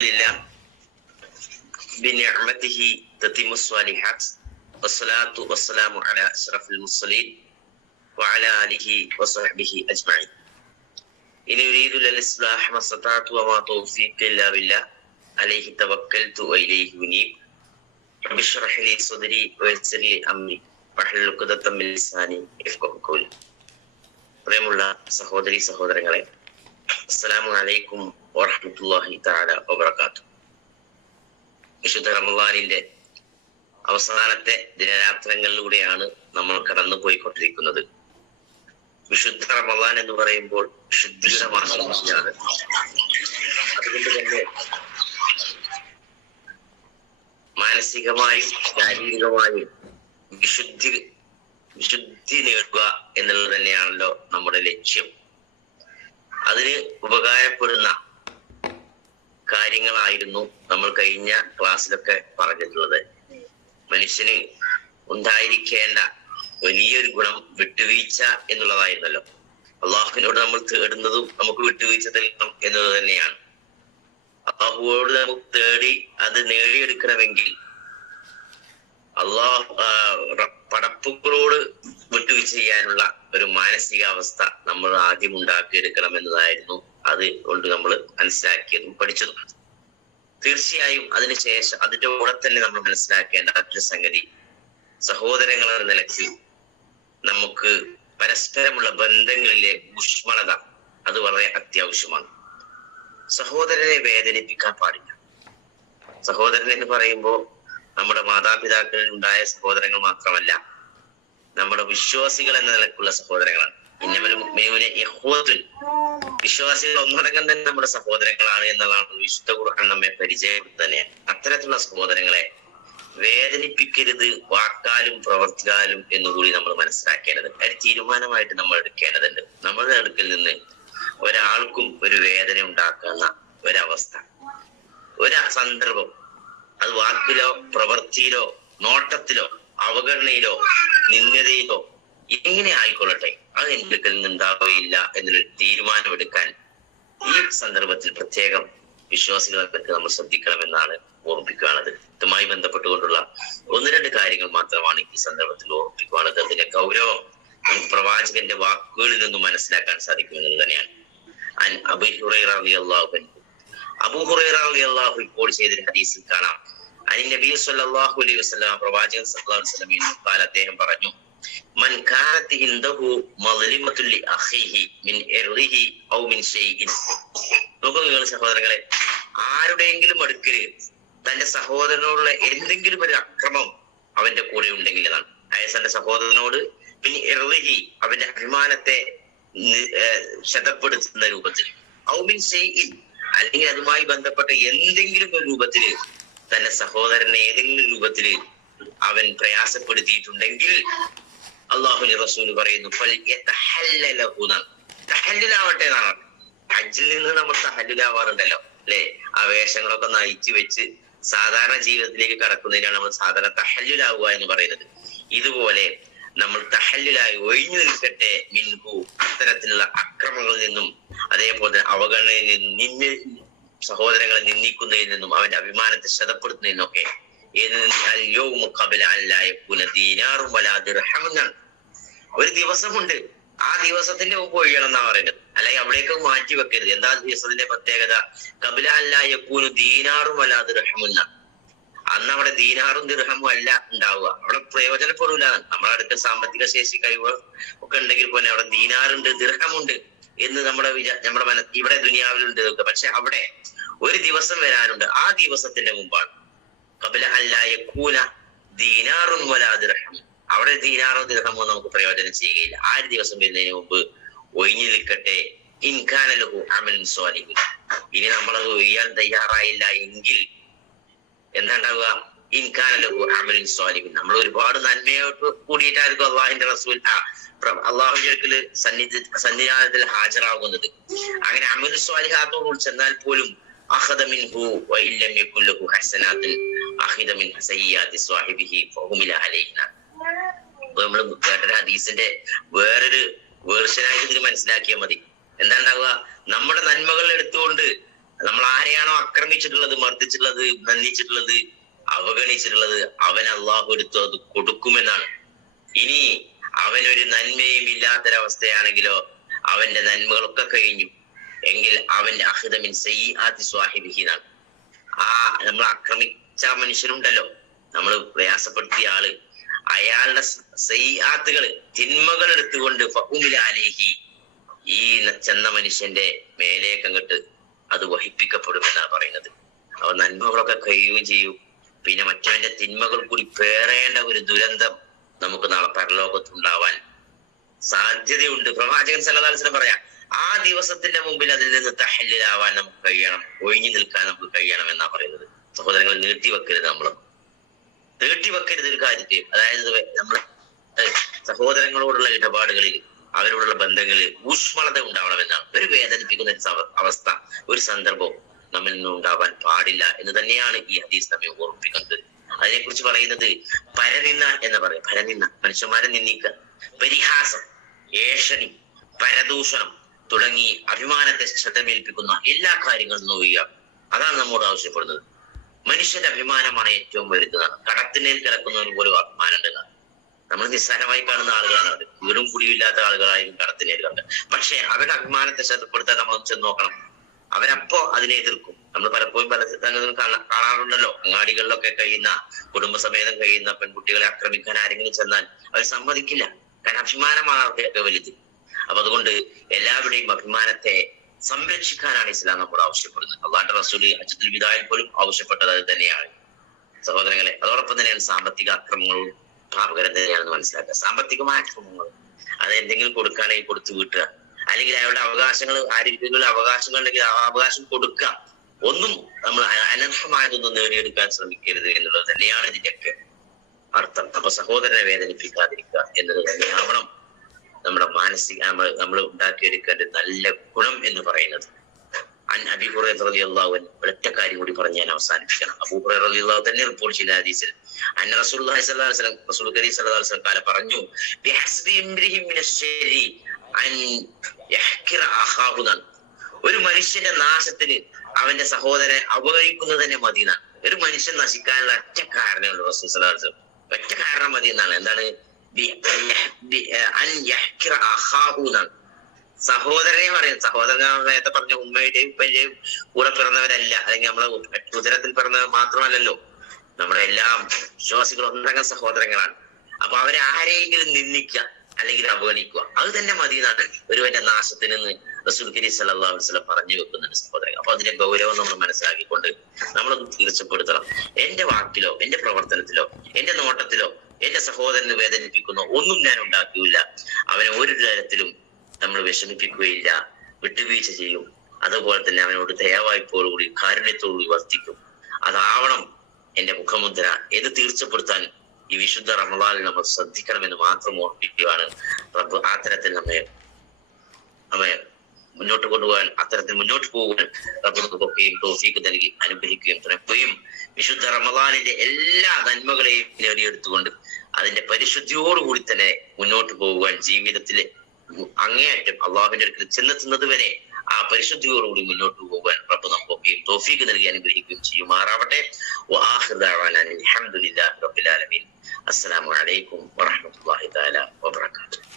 لله بنعمته تتم الصالحات والصلاة والسلام على أشرف المرسلين وعلى آله وصحبه أجمعين. إن أريد الإصلاح ما استطعت وما توفيقي إلا بالله عليه توكلت وإليه أنيب. رب اشرح لي صدري ويسر لي أمري واحلل عقدة من لساني يفقهوا قولي. പ്രിയമുള്ള സഹോദരി സഹോദരങ്ങളെ, അസ്സലാമു അലൈക്കും വറഹ്മത്തുള്ളാഹി തആല വബറകാതുഹു. വിശുദ്ധ റമളാനിന്റെ അവസാനത്തെ ദിനരാത്രങ്ങളിലൂടെയാണ് നമ്മൾ കടന്നു പോയിക്കൊണ്ടിരിക്കുന്നത്. വിശുദ്ധ റമളാൻ എന്ന് പറയുമ്പോൾ വിശുദ്ധിയുടെ മാസം കൂടിയാണ്. അതുകൊണ്ട് തന്നെ മാനസികമായും ശാരീരികമായും വിശുദ്ധി നേടുക എന്നുള്ളത് തന്നെയാണല്ലോ നമ്മുടെ ലക്ഷ്യം. അതിന് ഉപകാരപ്പെടുന്ന കാര്യങ്ങളായിരുന്നു നമ്മൾ കഴിഞ്ഞ ക്ലാസ്സിലൊക്കെ പറഞ്ഞിട്ടുള്ളത്. മനുഷ്യന് ഉണ്ടായിരിക്കേണ്ട വലിയൊരു ഗുണം വിട്ടുവീഴ്ച എന്നുള്ളതായിരുന്നല്ലോ. അള്ളാഹുവിനോട് നമ്മൾ തേടുന്നതും നമുക്ക് വിട്ടുവീഴ്ച തരണം എന്നത് തന്നെയാണ്. അള്ളാഹുവോട് നമുക്ക് തേടി അത് നേടിയെടുക്കണമെങ്കിൽ പടപ്പുകളോട് വിട്ടുവീഴ്ച ചെയ്യാനുള്ള ഒരു മാനസികാവസ്ഥ നമ്മൾ ആദ്യം ഉണ്ടാക്കിയെടുക്കണം എന്നതായിരുന്നു. അത് കൊണ്ട് നമ്മൾ മനസ്സിലാക്കിയതും പഠിച്ചതും. തീർച്ചയായും അതിനുശേഷം അതിന്റെ കൂടെ തന്നെ നമ്മൾ മനസ്സിലാക്കേണ്ട മറ്റൊരു സംഗതി, സഹോദരങ്ങൾ എന്ന നിലയ്ക്ക് നമുക്ക് പരസ്പരമുള്ള ബന്ധങ്ങളിലെ ഊഷ്മളത അത് വളരെ അത്യാവശ്യമാണ്. സഹോദരനെ വേദനിപ്പിക്കാൻ പാടില്ല. സഹോദരൻ എന്ന് പറയുമ്പോൾ നമ്മുടെ മാതാപിതാക്കളിൽ ഉണ്ടായ സഹോദരങ്ങൾ മാത്രമല്ല, നമ്മുടെ വിശ്വാസികൾ എന്ന നിലക്കുള്ള സഹോദരങ്ങളാണ്. വിശ്വാസികൾ ഒന്നടങ്കം തന്നെ നമ്മുടെ സഹോദരങ്ങളാണ് എന്നതാണ് വിശുദ്ധ ഖുർആൻ നമ്മെ പരിചയപ്പെടുത്തുന്നത് തന്നെയാണ്. അത്തരത്തിലുള്ള സഹോദരങ്ങളെ വേദനിപ്പിക്കരുത് വാക്കാലും പ്രവർത്തിക്കാലും എന്നുകൂടി നമ്മൾ മനസ്സിലാക്കേണ്ടത്. അത് തീരുമാനമായിട്ട് നമ്മൾ എടുക്കേണ്ടതുണ്ട്. നമ്മുടെ അടുക്കൽ നിന്ന് ഒരാൾക്കും ഒരു വേദന ഉണ്ടാക്കുന്ന ഒരവസ്ഥ, ഒരു സന്ദർഭം, അത് വാക്കിലോ പ്രവൃത്തിയിലോ നോട്ടത്തിലോ അവഗണനയിലോ നിന്ദതയിലോ എങ്ങനെ ആയിക്കൊള്ളട്ടെ, അത് എന്റെ അടുക്കൽ നിന്ന് ഉണ്ടാവുകയില്ല എന്നൊരു തീരുമാനമെടുക്കാൻ ഈ സന്ദർഭത്തിൽ പ്രത്യേകം വിശ്വാസികളെ നമ്മൾ ശ്രദ്ധിക്കണമെന്നാണ് ഓർമ്മിപ്പിക്കുകയാണത്. ഇതുമായി ബന്ധപ്പെട്ടുകൊണ്ടുള്ള ഒന്ന് രണ്ട് കാര്യങ്ങൾ മാത്രമാണ് ഈ സന്ദർഭത്തിൽ ഓർമ്മിപ്പിക്കുകയാണത്. അതിന്റെ ഗൗരവം നമുക്ക് പ്രവാചകന്റെ വാക്കുകളിൽ നിന്നും മനസ്സിലാക്കാൻ സാധിക്കുമെന്നത് തന്നെയാണ്. അബൂ ഹുറൈറ റളിയല്ലാഹു റിപ്പോർട്ട് ചെയ്തൊരു ഹദീസിൽ കാണാം, നബി സല്ലല്ലാഹു അലൈഹി വസല്ലം, പ്രവാചകൻ സല്ലല്ലാഹു അലൈഹി വസല്ലം അദ്ദേഹം പറഞ്ഞു, മൻ കാനത് ഇൻദഹു മദ്ലിമത്തുൻ ലി അഖീഹി മിൻ ഇർദിഹി ഔ മിൻ ഷൈഇൻ. നോക്കൂ നിങ്ങൾ സഹോദരങ്ങളെ, ആരുടെയെങ്കിലും അടുക്കല് തന്റെ സഹോദരനോടുള്ള എന്തെങ്കിലും ഒരു അക്രമം അവന്റെ കൂടെ ഉണ്ടെങ്കിൽ എന്നാണ്. അതായത് തന്റെ സഹോദരനോട് മിൻ ഇർദിഹി അവന്റെ അഭിമാനത്തെ ക്ഷതപ്പെടുത്തുന്ന രൂപത്തിൽ, ഔ മിൻ ഷൈഇൻ അല്ലെങ്കിൽ അതുമായി ബന്ധപ്പെട്ട എന്തെങ്കിലും ഒരു രൂപത്തില് തന്റെ സഹോദരനെ ഏതെങ്കിലും രൂപത്തില് അവൻ പ്രയാസപ്പെടുത്തിയിട്ടുണ്ടെങ്കിൽ അള്ളാഹുവിന്റെ റസൂല് പറയുന്നു തഹല്ലുലാവട്ടെ എന്നാണ്. ഹജ്ജിൽ നിന്ന് നമ്മൾ തഹല്ലുലാവാറുണ്ടല്ലോ അല്ലെ? ആ വേഷങ്ങളൊക്കെ നയിച്ചു വെച്ച് സാധാരണ ജീവിതത്തിലേക്ക് കടക്കുന്നതിനാണ് നമ്മൾ സാധാരണ തഹല്ലുലാവുക എന്ന് പറയുന്നത്. ഇതുപോലെ നമ്മൾ തഹല്ലുലായി ഒഴിഞ്ഞു നിൽക്കട്ടെ മിൻഹു, അത്തരത്തിലുള്ള അക്രമങ്ങളിൽ നിന്നും അതേപോലെ അവഗണനയിൽ നിന്നും സഹോദരങ്ങളെ നിന്ദിക്കുന്നതിൽ നിന്നും അവന്റെ അഭിമാനത്തെ ക്ഷതപ്പെടുത്തുന്നതിൽ നിന്നൊക്കെ. ഒരു ദിവസമുണ്ട്, ആ ദിവസത്തിന്റെ മുമ്പ് ഒഴിയണം എന്നാ പറയുന്നത്. അല്ലെങ്കിൽ അവിടേക്ക് മാറ്റി വെക്കരുത്. എന്താ ദിവസത്തിന്റെ പ്രത്യേകത? ഖബല അല്ലാ യകൂനു ദീനാറും വലാ ദിർഹമുൻ. അന്ന് അവിടെ ദീനാറും ദിർഹമും അല്ല ഉണ്ടാവുക, അവിടെ പ്രയോജനപ്പെടൂല. നമ്മുടെ അടുത്ത സാമ്പത്തിക ശേഷി കഴിവ് ഒക്കെ ഉണ്ടെങ്കിൽ പോലെ അവിടെ ദീനാറുണ്ട് ദിർഹമുണ്ട് എന്ന് നമ്മുടെ ഇവിടെ ദുനിയാവിലുണ്ട് ഇതൊക്കെ. പക്ഷെ അവിടെ ഒരു ദിവസം വരാനുണ്ട്, ആ ദിവസത്തിന്റെ മുമ്പാണ്. ഖബല അല്ലാ യകൂന ദീനാറുൻ വലാ ദിർഹം. അവിടെ ദീനാറോ ദിർഹമോ നമുക്ക് പ്രയോജനം ചെയ്യുകയില്ല. ആ ഒരു ദിവസം വരുന്നതിന് മുമ്പ് ഒഴിഞ്ഞു നിൽക്കട്ടെ. ഇൻ കാന ലഹു അമലുൻ സ്വാലിഹ്. ഇനി നമ്മളത് ഒഴിയാൻ തയ്യാറായില്ല എങ്കിൽ എന്താ ഉണ്ടാവുക? ഇൻ കാന ലഹു അമലുൻ സ്വാലിഹ്. നമ്മൾ ഒരുപാട് നന്മയോട്ട് കൂടിയിട്ടായിരിക്കും അള്ളാഹിന്റെ റസൂൽ അള്ളാഹുവിന്റെ അടുക്കൽ സന്നിധാനത്തിൽ ഹാജരാകുന്നത്. അങ്ങനെ അമലു സ്വാലിഹാത്തോട് ചെന്നാൽ പോലും അഖദ മിൻഹു വഇൻ ലം യകുൽ ലഹു ഹസനാത്തുൻ അഖദ മിൻ സയ്യിആതി സ്വാഹിബിഹി ഫഹുമില അലൈഹിന. നമ്മൾ കേട്ട ഹദീസിന്റെ വേറൊരു വേർഷനായിട്ട് ഇതിന് മനസ്സിലാക്കിയാൽ മതി. എന്താ ഉണ്ടാവുക? നമ്മുടെ നന്മകൾ എടുത്തുകൊണ്ട് നമ്മൾ ആരെയാണോ ആക്രമിച്ചിട്ടുള്ളത്, മർദ്ദിച്ചിട്ടുള്ളത്, ബന്ധിച്ചിട്ടുള്ളത്, അവഗണിച്ചിട്ടുള്ളത്, അവൻ അള്ളാഹു എടുത്തു അത് കൊടുക്കുമെന്നാണ്. ഇനി അവനൊരു നന്മയും ഇല്ലാത്തൊരവസ്ഥയാണെങ്കിലോ അവന്റെ നന്മകളൊക്കെ കഴിഞ്ഞു എങ്കിൽ അവന്റെ അഹ്ദമിൻ സയ്യിആതി സ്വാഹിബിഹി എന്നാണ്. ആ നമ്മൾ ആക്രമിച്ച മനുഷ്യനുണ്ടല്ലോ, നമ്മൾ പ്രയാസപ്പെടുത്തിയ ആള്, അയാളുടെ സയ്യിആത്തുകള്, തിന്മകൾ എടുത്തുകൊണ്ട് ഫഉമില അലൈഹി, ഈ ചെന്ന മനുഷ്യന്റെ മേലേക്ക് അങ്ങോട്ട് അത് വഹിപ്പിക്കപ്പെടുമെന്നാണ് പറയുന്നത്. അവ നന്മകളൊക്കെ കഴിയുകയും ചെയ്യും. പിന്നെ മറ്റവന്റെ തിന്മകൾ കൂടി പേറേണ്ട ഒരു ദുരന്തം നമുക്ക് നാളെ പരലോകത്തുണ്ടാവാൻ സാധ്യതയുണ്ട്. പ്രവാചകൻ സല്ലല്ലാഹു അലൈഹി വസല്ലം പറയാം, ആ ദിവസത്തിന്റെ മുമ്പിൽ അതിൽ നിന്ന് തഹല്ലുലാവാൻ നമുക്ക് കഴിയണം, ഒഴിഞ്ഞു നിൽക്കാൻ നമുക്ക് കഴിയണം എന്നാ പറയുന്നത്. സഹോദരങ്ങൾ, നീട്ടിവെക്കരുത്, നീട്ടിവെക്കരുത് ഒരു കാര്യത്തെ. അതായത് നമ്മൾ സഹോദരങ്ങളോടുള്ള ഇടപാടുകളിൽ, അവരോടുള്ള ബന്ധങ്ങളിൽ ഊഷ്മളത ഉണ്ടാവണമെന്നാണ്. ഒരു വേദനിപ്പിക്കുന്ന ഒരു അവസ്ഥ, ഒരു സന്ദർഭവും നമ്മിൽ നിന്നും ഉണ്ടാവാൻ പാടില്ല എന്ന് തന്നെയാണ് ഈ ഹദീസ് നമ്മെ ഓർമ്മിപ്പിക്കുന്നത്. അതിനെക്കുറിച്ച് പറയുന്നത് പരനിന്ന എന്ന് പറയും. പരനിന്ന, മനുഷ്യന്മാരെ നിന്ദിക്കുക, പരിഹാസം, ഏഷണി, പരദൂഷണം തുടങ്ങി അഭിമാനത്തെ ക്ഷതമേൽപ്പിക്കുന്ന എല്ലാ കാര്യങ്ങളും നോക്കുക. അതാണ് നമ്മോട് ആവശ്യപ്പെടുന്നത്. മനുഷ്യന്റെ അഭിമാനമാണ് ഏറ്റവും വലുതാണ്. കടത്തിനേൽ കിടക്കുന്നവന് പോലും അഭിമാനം ഉണ്ടെന്നാണ്. നമ്മൾ നിസ്സാരമായി കാണുന്ന ആളുകളാണ് അവർ. വീടും കുടിയില്ലാത്ത ആളുകളായിരിക്കും കടത്തിനേൽ കണ്ടത്. പക്ഷെ അവരുടെ അഭിമാനത്തെ ശ്രദ്ധപ്പെടുത്താൻ നമ്മൾ ചെന്ന് നോക്കണം. അവരപ്പോ അതിനെ എതിർക്കും. നമ്മൾ പലപ്പോഴും പല സ്ഥലങ്ങളിലും കാണാറുണ്ടല്ലോ, അങ്ങാടികളിലൊക്കെ കഴിയുന്ന, കുടുംബസമേതം കഴിയുന്ന പെൺകുട്ടികളെ ആക്രമിക്കാൻ ആരെങ്കിലും ചെന്നാൽ അവർ സമ്മതിക്കില്ല. കാരണം അഭിമാനമാണ് അവർക്ക് ഏറ്റവും വലുത്. അപ്പൊ അതുകൊണ്ട് എല്ലാവരുടെയും അഭിമാനത്തെ സംരക്ഷിക്കാനാണ് ഇസ്ലാം നമ്മോട് ആവശ്യപ്പെടുന്നത്. അള്ളാഹുവിന്റെ റസൂൽ ഹജ്ജത്തുൽ വിദായിൽ പോലും ആവശ്യപ്പെട്ടത് അത് തന്നെയാണ് സഹോദരങ്ങളെ. അതോടൊപ്പം തന്നെയാണ് സാമ്പത്തിക അക്രമങ്ങളും പാപകരം തന്നെയാണെന്ന് മനസ്സിലാക്കുക. സാമ്പത്തികമായ അക്രമങ്ങൾ, അത് എന്തെങ്കിലും കൊടുക്കുകയാണെങ്കിൽ കൊടുത്തു വീട്ടുക, അല്ലെങ്കിൽ അയാളുടെ അവകാശങ്ങൾ, ആരെങ്കിലും അവകാശങ്ങൾ ഉണ്ടെങ്കിൽ ആ അവകാശം കൊടുക്കുക. ഒന്നും നമ്മൾ അനർഹമായതൊന്നും നേടിയെടുക്കാൻ ശ്രമിക്കരുത് എന്നുള്ളത് തന്നെയാണ് ഇതിന്റെയൊക്കെ അർത്ഥം. അപ്പൊ സഹോദരനെ വേദനിപ്പിക്കാതിരിക്കുക എന്നത് തന്നെയാവണം നമ്മുടെ മാനസിക നമ്മൾ ഉണ്ടാക്കിയെടുക്കേണ്ട നല്ല ഗുണം എന്ന് പറയുന്നത്. അബീ ഹുറൈറ റളിയല്ലാഹു അൻഹു ഒരൊറ്റ കാര്യം കൂടി പറഞ്ഞ് ഞാൻ അവസാനിപ്പിക്കണം. അബൂ ഹുറൈറ റളിയല്ലാഹു തന്നെ റിപ്പോർട്ട് ചെയ്ത ഹദീസിൽ അന്ന റസൂലുള്ളാഹി സ്വല്ലല്ലാഹു അലൈഹി വസല്ലം, റസൂൽ കരീം സ്വല്ലല്ലാഹു അലൈഹി വസല്ലം പറഞ്ഞു, ബിഹസ്ബി ഇംരിഹിൻ മിനശ്ശരി അൻ യഹ്കിറ അഖാഹു. ഒരു മനുഷ്യന്റെ നാശത്തിന് അവന്റെ സഹോദരനെ അവഗണിക്കുന്നത് തന്നെ മതി എന്നാണ്. ഒരു മനുഷ്യൻ നശിക്കാനുള്ള ഒറ്റ കാരണമേ ഉള്ളൂ. റസൂൽ സ്വല്ലല്ലാഹു അലൈഹി വസല്ലം ഒറ്റ കാരണം മതി എന്നാണ്. എന്താണ്? സഹോദരനെ പറയുന്നത്. സഹോദരൻ നേരത്തെ പറഞ്ഞ ഉമ്മയുടെയും ഉപ്പന്റെയും കൂടെ പിറന്നവരല്ല, അല്ലെങ്കിൽ നമ്മളെ ഉദരത്തിൽ പിറന്നവർ മാത്രമല്ലല്ലോ, നമ്മുടെ എല്ലാം വിശ്വാസികൾ ഒന്നടങ്കം സഹോദരങ്ങളാണ്. അപ്പൊ അവരെ ആരെയെങ്കിലും നിന്ദിക്കുക അല്ലെങ്കിൽ അവഗണിക്കുക, അത് തന്നെ മതി എന്നാണ് ഒരുവന്റെ നാശത്തിൽ നിന്ന് റസൂൽ കരീം സല്ലല്ലാഹു അലൈഹി വസല്ലം പറഞ്ഞു വെക്കുന്നുണ്ട് സഹോദരൻ. അപ്പൊ അതിന്റെ ഗൗരവം നമ്മൾ മനസ്സിലാക്കിക്കൊണ്ട് നമ്മളത് തീർച്ചപ്പെടുത്തണം. എന്റെ വാക്കിലോ എന്റെ പ്രവർത്തനത്തിലോ എന്റെ നോട്ടത്തിലോ എന്റെ സഹോദരന് വേദനിപ്പിക്കുന്ന ഒന്നും ഞാൻ ഉണ്ടാക്കിയില്ല. അവനെ ഒരു തരത്തിലും നമ്മൾ വിഷമിപ്പിക്കുകയില്ല, വിട്ടുവീഴ്ച ചെയ്യും. അതുപോലെ തന്നെ അവനോട് ദയാവായ്പോടുകൂടി കാരുണ്യത്തോടുകൂടി വർത്തിക്കും. അതാവണം എന്റെ മുഖമുദ്ര. ഇത് തീർച്ചപ്പെടുത്താൻ ഈ വിശുദ്ധ റമളാനിൽ നമ്മൾ ശ്രദ്ധിക്കണമെന്ന് മാത്രം ഓർപ്പിക്കുകയാണ്. റബ്ബ് അത്തരത്തിൽ നമ്മെ മുന്നോട്ട് കൊണ്ടുപോകാൻ, അത്തരത്തിൽ മുന്നോട്ട് പോകാൻ റബ്ബ് നമുക്കൊക്കെയും തൗഫീഖ് നൽകി അനുഗ്രഹിക്കുകയും തുണയ്ക്കുകയും വിശുദ്ധ റമളാനിന്റെ എല്ലാ നന്മകളെയും നേടിയെടുത്തുകൊണ്ട് അതിന്റെ പരിശുദ്ധിയോടുകൂടി തന്നെ മുന്നോട്ട് പോകുവാൻ, ജീവിതത്തിലെ അങ്ങേയറ്റം അള്ളാഹുവിന്റെ അടുക്കൽ ചെന്നെത്തുന്നത് വരെ ആ പരിശുദ്ധിയോടുകൂടി മുന്നോട്ട് പോകാൻ റബ്ബ് നമുക്കൊക്കെയും തൗഫീഖ് നൽകി അനുഗ്രഹിക്കുകയും ചെയ്യുമാറാവട്ടെ. വആഖിറു ദഅവാനാ അൽഹംദുലില്ലാഹി റബ്ബിൽ ആലമീൻ. അസ്സലാമു അലൈക്കും വറഹ്മത്തുള്ളാഹി തആല വബറകാതുഹു.